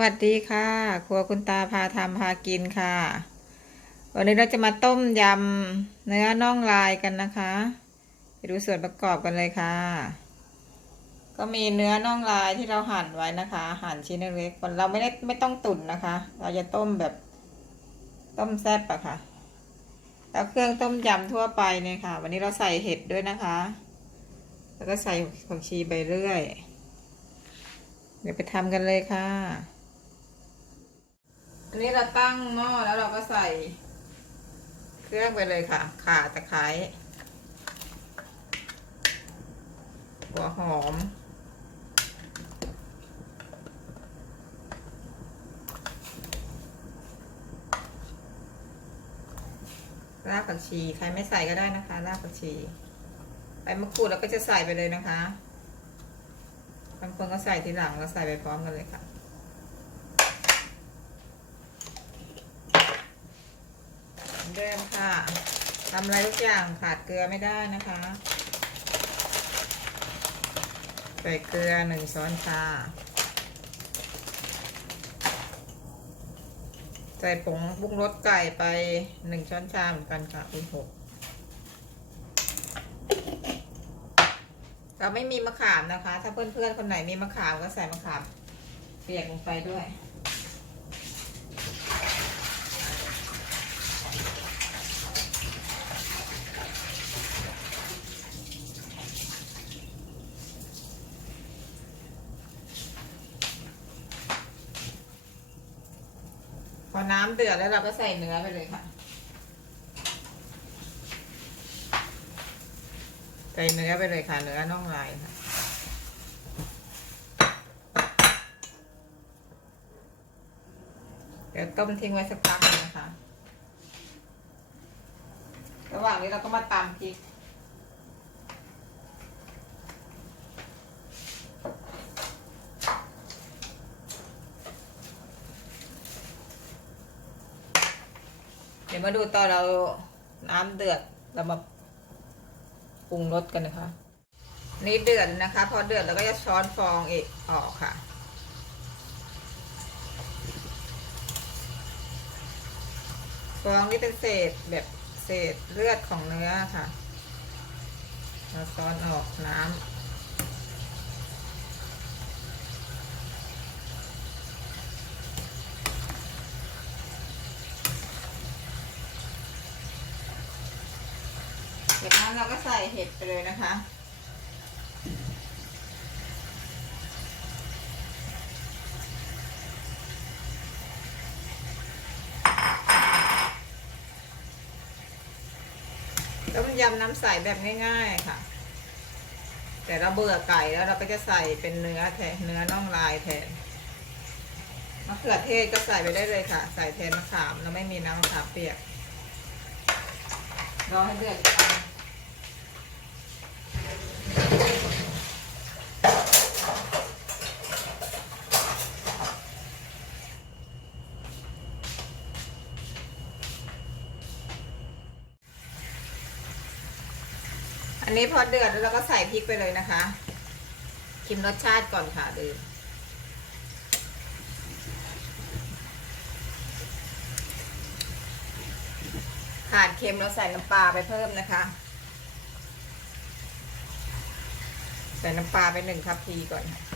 วัสดีค่ะ ครัวคุณตาพาทำพากินค่ะ วันนี้เราจะมาต้มยำเนื้อน่องลายกันนะคะ ไปดูส่วนประกอบกันเลยค่ะ ก็มีเนื้อน่องลายที่เราหั่นไว้นะคะ หั่นชิ้นเล็กๆเราไม่ได้ไม่ต้องตุ๋นนะคะ เราจะต้มแบบต้มแซ่บอะค่ะ แล้วเครื่องต้มยำทั่วไปเนี่ยค่ะ วันนี้เราใส่เห็ดด้วยนะคะ แล้วก็ใส่ผักชีใบเรื่อยเดี๋ยวไปทำกันเลยค่ะ อันนี้เราตั้งหม้อแล้วเราก็ใส่เครื่องไปเลยค่ะ ข่าตะไคร้หัวหอม รากผักชี ใครไม่ใส่ก็ได้นะคะ รากผักชีใบมะกรูดเราก็จะใส่ไปเลยนะคะบางคนก็ใส่ทีหลังเราใส่ไปพร้อมกันเลยค่ะ เหมื อนเดิมค่ะทำอะไรทุกอย่างขาดเกลือไม่ได้นะคะ ใส่เกลือหนึ่งช้อนชา ใส่ผงปรุงรสไก่ไปหนึ่งช้อนชาเหมือนกันค่ะเป็นหกเราไม่มีมะขามนะคะ ถ้าเพื่อนๆคนไหนมีมะขามก็ใส่มะขามเปียกลงไปด้วย น้ำเดือดแล้วเราก็ใส่เนื้อไปเลยค่ะ ใส่เนื้อไปเลยค่ะ เนื้อน่องลายค่ะเดี๋ยวต้มทิ้งไว้สักพักหนึงนะคะ ระหว่างนี้เราก็มาตำพริก เดี๋ยว มาดูตอนเราน้ำเดือดเรามาปรุงรสกันนะคะ นี่เดือดนะคะ พอเดือดเราก็จะช้อนฟองอีกออกค่ะฟองนี่เป็นเศษแบบเศษเลือดของเนื้อค่ะเราช้อนออกน้ำ จากนั้นเราก็ใส่เห็ดไปเลยนะคะต้มยำน้ำใสแบบง่ายๆค่ะ แต่เราเบื่อไก่แล้วเราก็จะใส่เป็นเนื้อแทนเนื้อน่องลายแทนมะเขือเทศก็ใส่ไปได้เลยค่ะ ใส่แทนมะขามเราไม่มีน้ำมะขามเปียกรอให้เดือดก่อน นนี้พอเดือดแล้วเราก็ใส่พริกไปเลยนะคะ ชิมรสชาติก่อนค่ะดืมขาดเค็มเราใส่น้ำปลาไปเพิ่มนะคะ ใส่น้ำปลาไปหนึ่งทัพพีก่อนค่ะ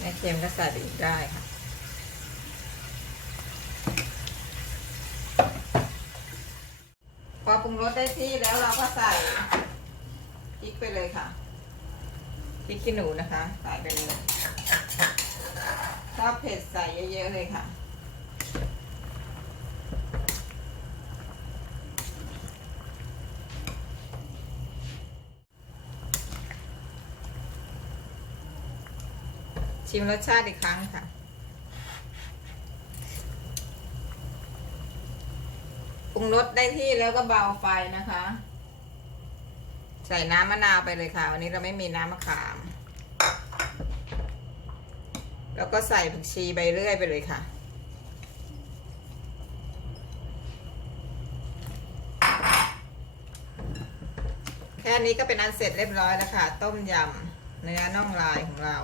ไม่เค็มก็ใส่ไปอีกได้ค่ะ พอปรุงรสได้ที่แล้วเราก็ใส่พริกไปเลยค่ะพริกขี้หนูนะคะ ใส่ไปเลยชอบเผ็ดใส่เยอะๆเลยค่ะ ชิมรสชาติอีกครั้งค่ะ ปรุงรสได้ที่แล้วก็เบาไฟนะคะ ใส่น้ำมะนาวไปเลยค่ะ วันนี้เราไม่มีน้ำมะขาม แล้วก็ใส่ผักชีใบเลื่อยไปเลยค่ะแค่นี้ก็เป็นอันเสร็จเรียบร้อยแล้วค่ะ ต้มยำเนื้อน่องลายของเรา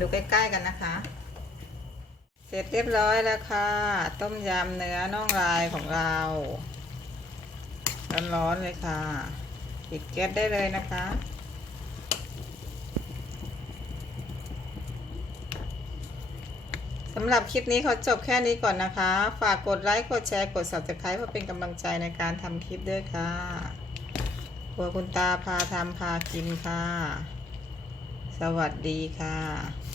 ดูใกล้ ๆ กันนะคะ เสร็จเรียบร้อยแล้วค่ะ ต้มยำเนื้อน่องลายของเราร้อนๆเลยค่ะ ปิดแก๊สได้เลยนะคะำหรับคลิปนี้ขอจบแค่นี้ก่อนนะคะ ฝากกดไลค์ กดแชร์ กด subscribe เพื่อเป็นกำลังใจในการทำคลิปด้วยค่ะหัวคุณตาพาทำพากินค่ะ สวัสดีค่ะ